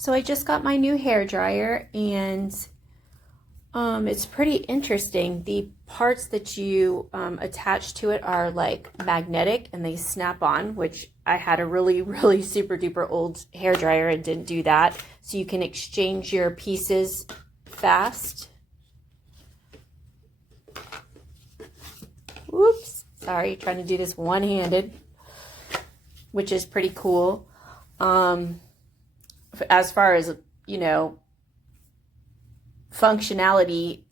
So I just got my new hair dryer, and it's pretty interesting. The parts that you attach to it are like magnetic and they snap on, which I had a really super duper old hair dryer and didn't do that. So you can exchange your pieces fast. Whoops, sorry, trying to do this one-handed, which is pretty cool. As far as, you know, functionality,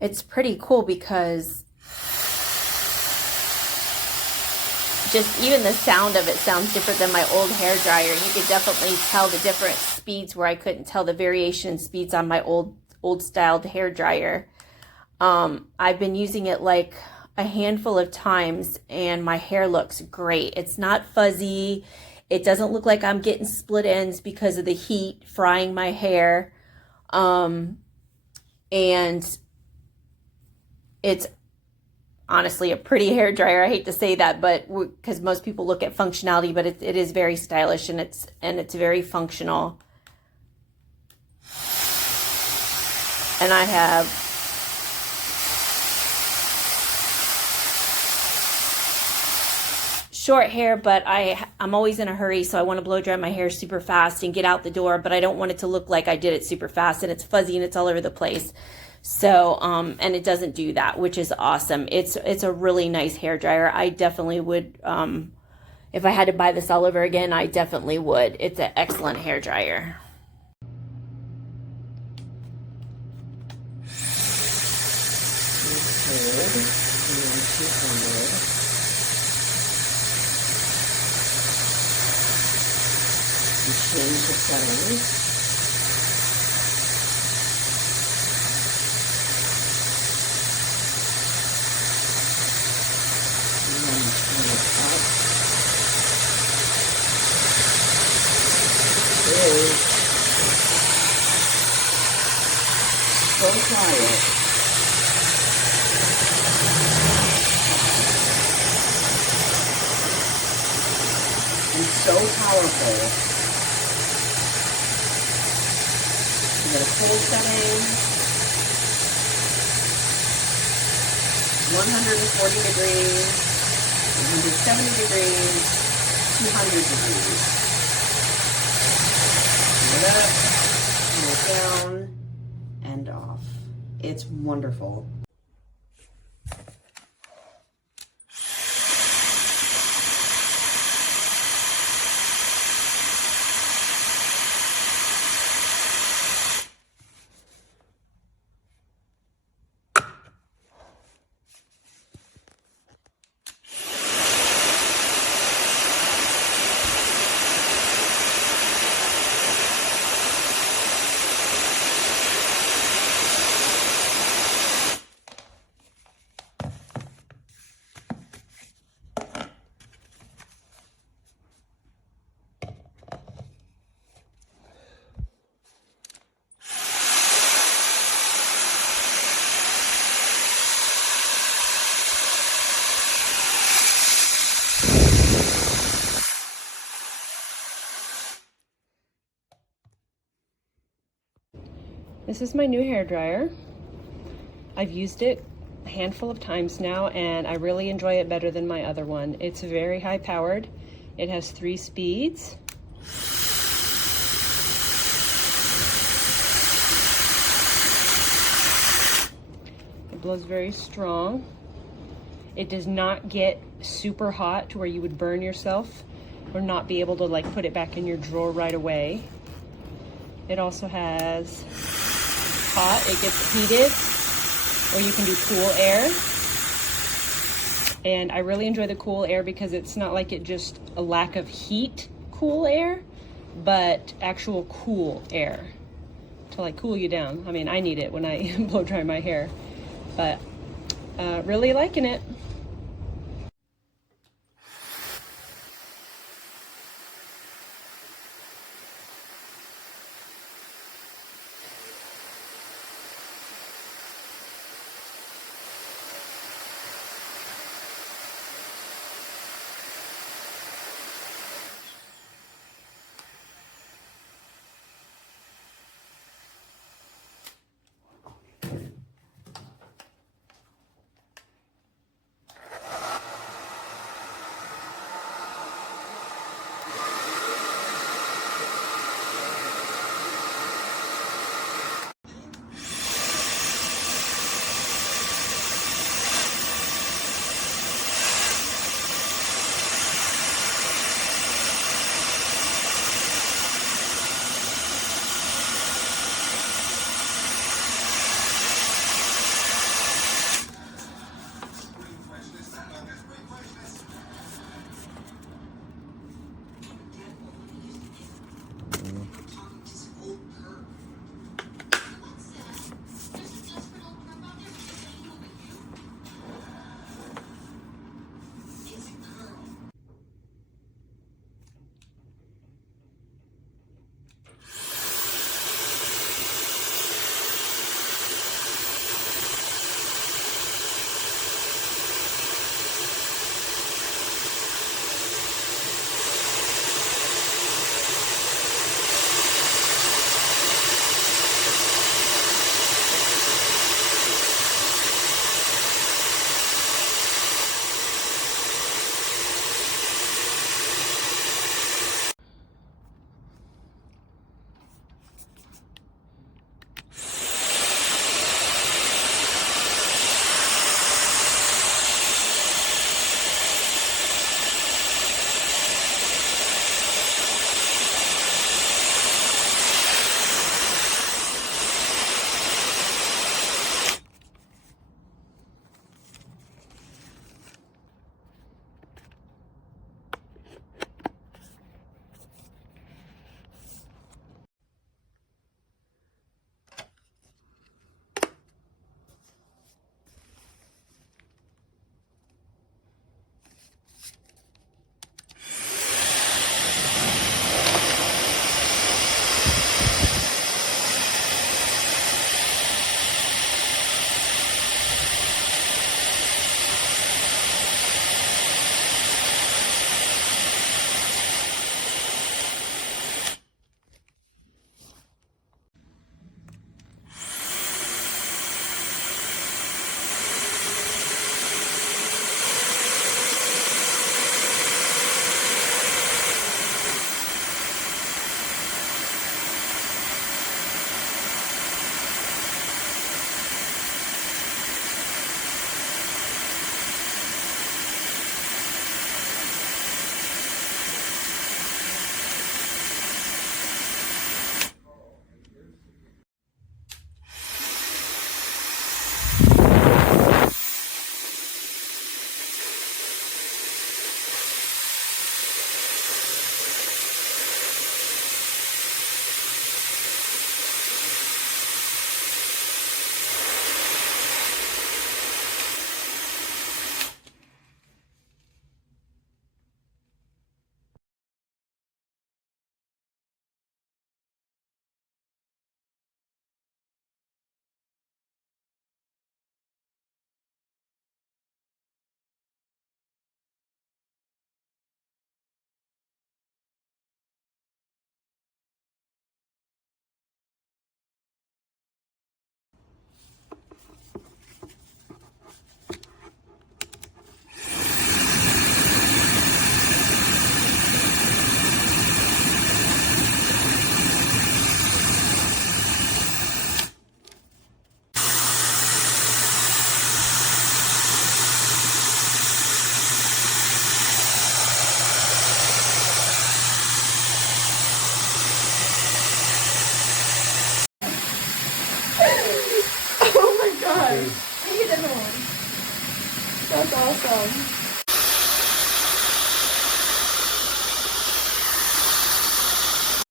it's pretty cool because just even the sound of it sounds different than my old hair dryer. You could definitely tell the different speeds where I couldn't tell the variation in speeds on my old styled hair dryer. I've been using it like a handful of times and my hair looks great. It's not fuzzy. It doesn't look like I'm getting split ends because of the heat frying my hair. And it's honestly a pretty hair dryer. I hate to say that, but because most people look at functionality, but it is very stylish and it's very functional. And I have short hair, but I'm always in a hurry, so I want to blow dry my hair super fast and get out the door, but I don't want it to look like I did it super fast and it's fuzzy and it's all over the place. So, and it doesn't do that, which is awesome. It's a really nice hair dryer. I definitely would, if I had to buy this all over again, I definitely would. It's an excellent hair dryer. Change the settings. And then turn it up. It is so quiet. And so powerful. You got a cold setting, 140 degrees, 170 degrees, 200 degrees. Turn it up, turn it down, and off. It's wonderful. This is my new hair dryer. I've used it a handful of times now and I really enjoy it better than my other one. It's very high powered. It has 3 speeds. It blows very strong. It does not get super hot to where you would burn yourself or not be able to like put it back in your drawer right away. It also has hot, it gets heated, or you can do cool air. And I really enjoy the cool air because it's not like it just a lack of heat cool air, but actual cool air to like cool you down. I mean, I need it when I blow dry my hair, but really liking it. welcome.